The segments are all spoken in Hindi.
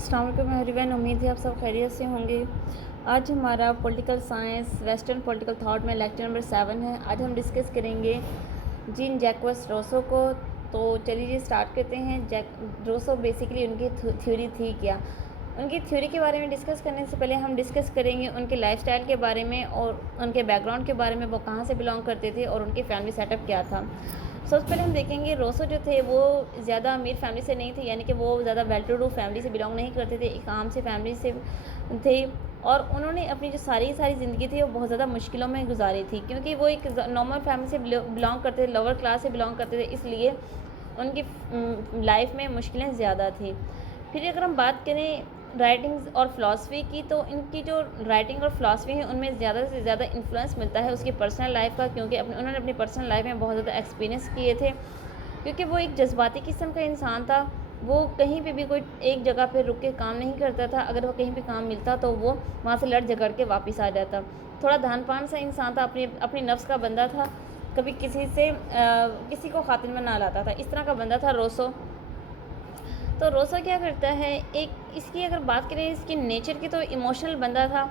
अस्सलाम वालेकुम एवरीवन। उम्मीद है आप सब खैरियत से होंगे। आज हमारा political science western political thought में लेक्चर नंबर 7 है। आज हम डिस्कस करेंगे जीन जैक्वस रोसो को। तो चलिए स्टार्ट करते हैं। रोसो बेसिकली उनकी थ्योरी थी क्या। उनकी थ्योरी के बारे में डिस्कस करने से पहले हम डिस्कस करेंगे उनके लाइफस्टाइल के बारे में और उनके बैकग्राउंड के बारे में, वो कहाँ से बिलोंग करते थे और उनकी फैमिली सेटअप क्या था। सबसे पहले हम देखेंगे रोसो जो थे वो ज़्यादा अमीर फैमिली से नहीं थे, यानी कि वो ज़्यादा वेल टू डू फैमिली से बिलोंग नहीं करते थे, एक आम से फैमिली से थे। और उन्होंने अपनी जो सारी ज़िंदगी थी वो बहुत ज़्यादा मुश्किलों में गुजारी थी, क्योंकि वो एक नॉर्मल फैमिली से बिलोंग करते थे, लोअर क्लास से बिलोंग करते थे, इसलिए उनकी लाइफ में मुश्किलें ज़्यादा थी। फिर अगर हम बात करें राइटिंग्स और फ़िलासफ़ी की, तो इनकी जो राइटिंग और फ़िलासफ़ी है उनमें ज़्यादा से ज़्यादा इन्फ्लुएंस मिलता है उसकी पर्सनल लाइफ का, क्योंकि उन्होंने अपनी पर्सनल लाइफ में बहुत ज़्यादा एक्सपीरियंस किए थे। क्योंकि वो एक जज्बाती किस्म का इंसान था, वो कहीं पे भी कोई एक जगह पे रुक के काम नहीं करता था। अगर वो कहीं पे काम मिलता तो वो वहाँ से लड़ झगड़ के वापस आ जाता। थोड़ा धान-पान सा इंसान था, अपनी नफ्स का बंदा था, कभी किसी को खातिर में ना लाता था, इस तरह का बंदा था रोसो। तो रोसो क्या करता है, एक इसकी अगर बात करें इसकी नेचर की, तो इमोशनल बंदा था।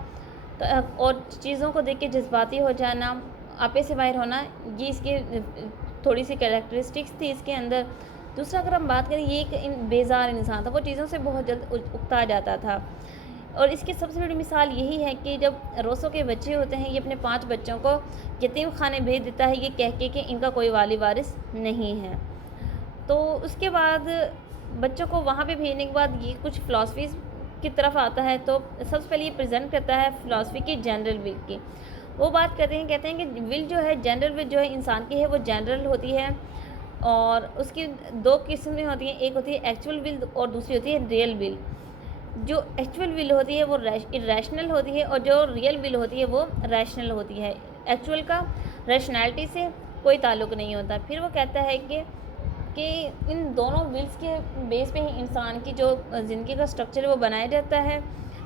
तो और चीज़ों को देख के जज्बाती हो जाना, आपे से बाहर होना, ये इसकी थोड़ी सी कैरेक्टरिस्टिक्स थी इसके अंदर। दूसरा अगर हम बात करें, ये एक बेजार इंसान था, वो चीज़ों से बहुत जल्द उकता जाता था। और इसकी सबसे बड़ी मिसाल यही है कि जब रोसो के बच्चे होते हैं, ये अपने 5 बच्चों को यतीम खाने भेज देता है, ये कह के कि इनका कोई वाली वारिस नहीं है। तो उसके बाद बच्चों को वहाँ पे भेजने के बाद ये कुछ फ़िलासफ़ीज़ की तरफ आता है। तो सबसे पहले ये प्रेजेंट करता है फ़िलासफ़ी की जनरल विल की। वो बात कहते हैं कि विल जो है, जनरल विल जो है इंसान की है, वो जनरल होती है और उसकी 2 किस्में होती हैं, एक होती है एक्चुअल विल और दूसरी होती है रियल विल। जो एक्चुअल विल होती है वो इरेशनल होती है और जो रियल विल होती है वो रैशनल होती है। एक्चुअल का रैशनैलिटी से कोई ताल्लुक़ नहीं होता। फिर वो कहता है कि इन दोनों विल्स के बेस पे ही इंसान की जो ज़िंदगी का स्ट्रक्चर है वो बनाया जाता है।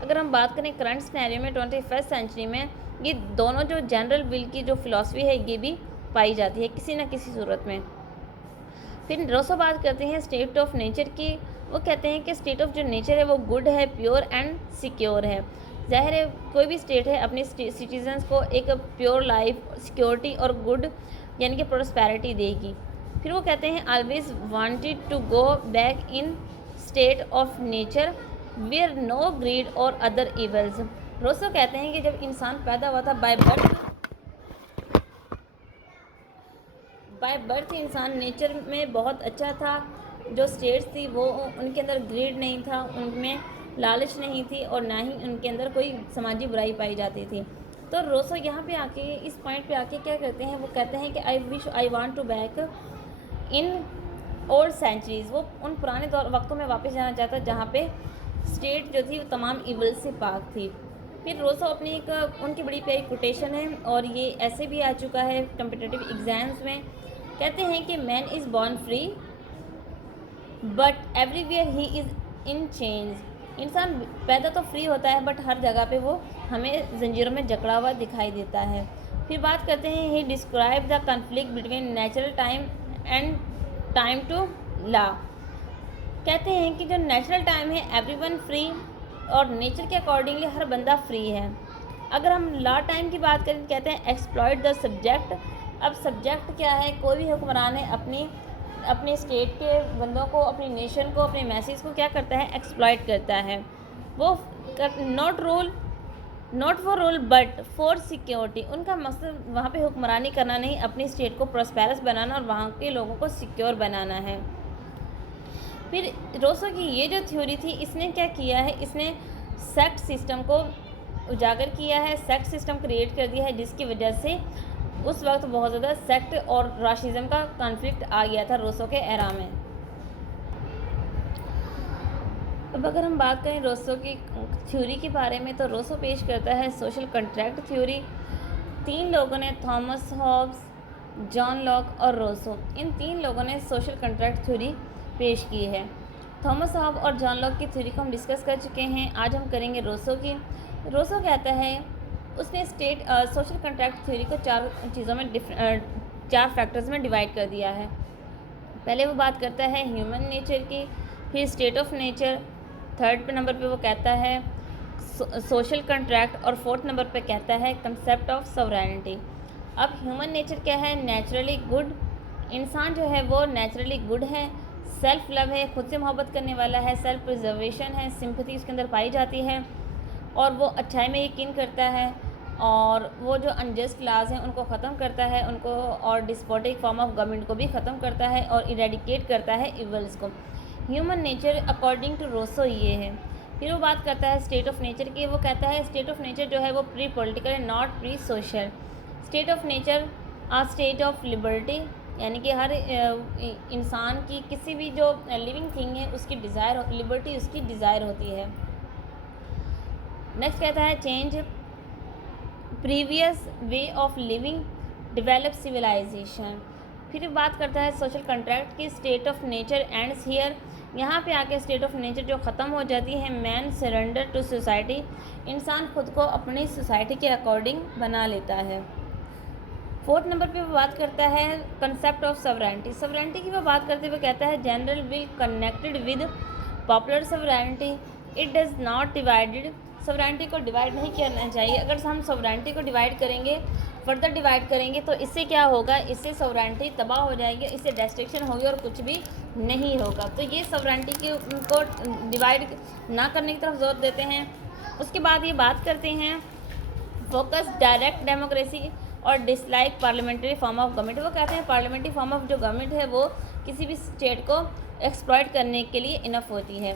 अगर हम बात करें करंट सिनेरियो में 21st सेंचुरी में, ये दोनों जो जनरल विल की जो फ़िलासफ़ी है ये भी पाई जाती है किसी न किसी सूरत में। फिर रोसो बात करते हैं स्टेट ऑफ नेचर की। वो कहते हैं कि स्टेट ऑफ जो नेचर है वो गुड है, प्योर एंड सिक्योर है। ज़ाहिर है कोई भी स्टेट है अपने सिटीजन्स को एक प्योर लाइफ, सिक्योरिटी और गुड यानी कि प्रोस्पेरिटी देगी। फिर वो कहते हैं always wanted to go back in state of nature where no greed और अदर इवल्स। रोसो कहते हैं कि जब इंसान पैदा हुआ था बाय बर्थ इंसान नेचर में बहुत अच्छा था। जो स्टेट्स थी वो उनके अंदर ग्रीड नहीं था, उनमें लालच नहीं थी और ना ही उनके अंदर कोई समाजी बुराई पाई जाती थी। तो रोसो यहाँ पे आके इस पॉइंट पे आके क्या करते हैं, वो कहते हैं कि I want to back in old centuries. वो उन पुराने वक्तों में वापस जाना चाहता है जहाँ पे स्टेट जो थी वो तमाम इवल से पाक थी। फिर रोसो अपनी एक उनकी बड़ी प्यारी कोटेशन है और ये ऐसे भी आ चुका है कम्पिटिटिव एग्ज़ाम्स में। कहते हैं कि man is born free but everywhere he is in change. इंसान पैदा तो फ्री होता है बट हर जगह पे वो हमें जंजीरों में जकड़ा हुआ दिखाई देता है। फिर बात करते हैं he describe the conflict between natural time and time to law. कहते हैं कि जो नेचुरल टाइम है एवरीवन फ्री और नेचर के अकॉर्डिंगली हर बंदा फ्री है। अगर हम ला टाइम की बात करें, कहते हैं एक्सप्लॉइट द सब्जेक्ट। अब सब्जेक्ट क्या है, कोई भी हुक्मरान है अपने स्टेट के बंदों को, अपनी नेशन को, अपने मैसेज को क्या करता है, एक्सप्लॉइट करता है। वो not for rule but for security. उनका मकसद वहाँ पे हुक्मरानी करना नहीं, अपनी स्टेट को प्रॉस्पेरस बनाना और वहाँ के लोगों को सिक्योर बनाना है। फिर रोसो की ये जो थ्योरी थी, इसने क्या किया है, इसने सेक्ट सिस्टम को उजागर किया है, सेक्ट सिस्टम क्रिएट कर दिया है, जिसकी वजह से उस वक्त बहुत ज़्यादा सेक्ट और राशिज़म का कॉन्फ्लिक्ट आ गया था रोसो के एरा में। अब अगर हम बात करें रोसो की थ्योरी के बारे में, तो रोसो पेश करता है सोशल कॉन्ट्रैक्ट थ्योरी। 3 लोगों ने, थॉमस हॉब्स, जॉन लॉक और रोसो, इन 3 लोगों ने सोशल कॉन्ट्रैक्ट थ्योरी पेश की है। थॉमस हॉब और जॉन लॉक की थ्योरी को हम डिस्कस कर चुके हैं, आज हम करेंगे रोसो की। रोसो कहता है, उसने सोशल कॉन्ट्रैक्ट थ्योरी को 4 चीज़ों में 4 फैक्टर्स में डिवाइड कर दिया है। पहले वो बात करता है ह्यूमन नेचर की, फिर स्टेट ऑफ नेचर, थर्ड पे नंबर पे वो कहता है सोशल कंट्रैक्ट, और फोर्थ नंबर पे कहता है कंसेप्ट ऑफ सॉवरेनिटी। अब ह्यूमन नेचर क्या है? Naturally good. इंसान जो है वो नेचुरली गुड है, सेल्फ लव है, खुद से मोहब्बत करने वाला है, सेल्फ प्रिजर्वेशन है, सिंपैथी उसके अंदर पाई जाती है, और वो अच्छाई में यकीन करता है, और वो जो अनजस्ट लाज हैं उनको ख़त्म करता है उनको, और डिस्पोटिक फॉर्म ऑफ गवर्नमेंट को भी ख़त्म करता है, और इरेडिकेट करता है इवल्स को। Human nature according to Rousseau ये है। फिर वो बात करता है स्टेट ऑफ नेचर की। वो कहता है स्टेट ऑफ नेचर जो है वो प्री पॉलिटिकल है, not pre social. State of nature a state of liberty, यानी कि हर इंसान की किसी भी जो लिविंग थिंग है उसकी डिज़ायर, लिबर्टी उसकी डिज़ायर होती है। नेक्स्ट कहता है change previous way of living develop civilisation. फिर बात करता है सोशल कंट्रैक्ट की। State of nature ends here, यहाँ पे आके स्टेट ऑफ नेचर जो ख़त्म हो जाती है। मैन सरेंडर टू सोसाइटी, इंसान खुद को अपनी सोसाइटी के अकॉर्डिंग बना लेता है। फोर्थ नंबर पे वो बात करता है कंसेप्ट ऑफ सॉवरेनिटी। सॉवरेनिटी की वो बात करते हुए कहता है general will connected with popular sovereignty, it does not divided. Sovereignty को डिवाइड नहीं करना चाहिए। अगर हम सॉवरेनिटी को डिवाइड करेंगे, फर्दर डिवाइड करेंगे, तो इससे क्या होगा? इससे सॉवरेनिटी तबाह हो जाएगी, इससे डिस्ट्रक्शन होगी और कुछ भी नहीं होगा। तो ये सॉवरेनिटी को डिवाइड ना करने की तरफ जोर देते हैं। उसके बाद ये बात करते हैं फोकस डायरेक्ट डेमोक्रेसी और dislike parliamentary form of government. वो कहते हैं पार्लियामेंट्री फॉर्म ऑफ जो गवर्नमेंट है वो किसी भी स्टेट को एक्सप्लॉइट करने के लिए इनफ होती है।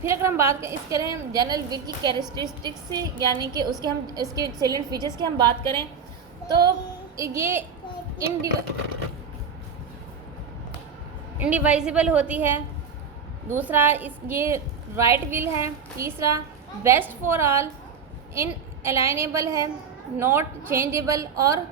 फिर अगर हम बात करें जनरल विल की कैरेक्टरिस्टिक्स से, यानी कि उसके सेलेंट फीचर्स की हम बात करें, तो ये इंडिवाइजिबल होती है। दूसरा ये राइट विल है। तीसरा बेस्ट फॉर ऑल, इन अलाइनेबल है, नॉट चेंजेबल और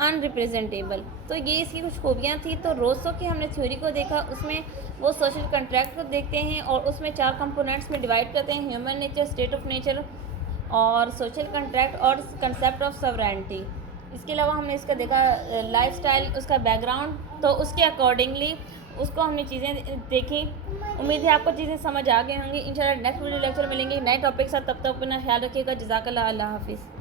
अनरिप्रेजेंटेबल। तो ये इसकी कुछ खूबियाँ थी। तो रोसो की हमने थ्योरी को देखा, उसमें वो सोशल कंट्रैक्ट को देखते हैं और उसमें 4 कंपोनेंट्स में डिवाइड करते हैं, human nature, state of nature और सोशल कंट्रैक्ट और कंसेप्ट ऑफ सॉवरेनिटी। इसके अलावा हमने इसका देखा लाइफस्टाइल, उसका बैकग्राउंड, तो उसके अकॉर्डिंगली उसको हमने चीज़ें देखी। उम्मीद है आपको चीज़ें समझ आ गई होंगी। इंशाल्लाह नेक्स्ट वीडियो लेक्चर मिलेंगे नए टॉपिक के साथ। तब तक अपना ख्याल रखिएगा। जज़ाकल्लाह, अल्लाह हाफिज़।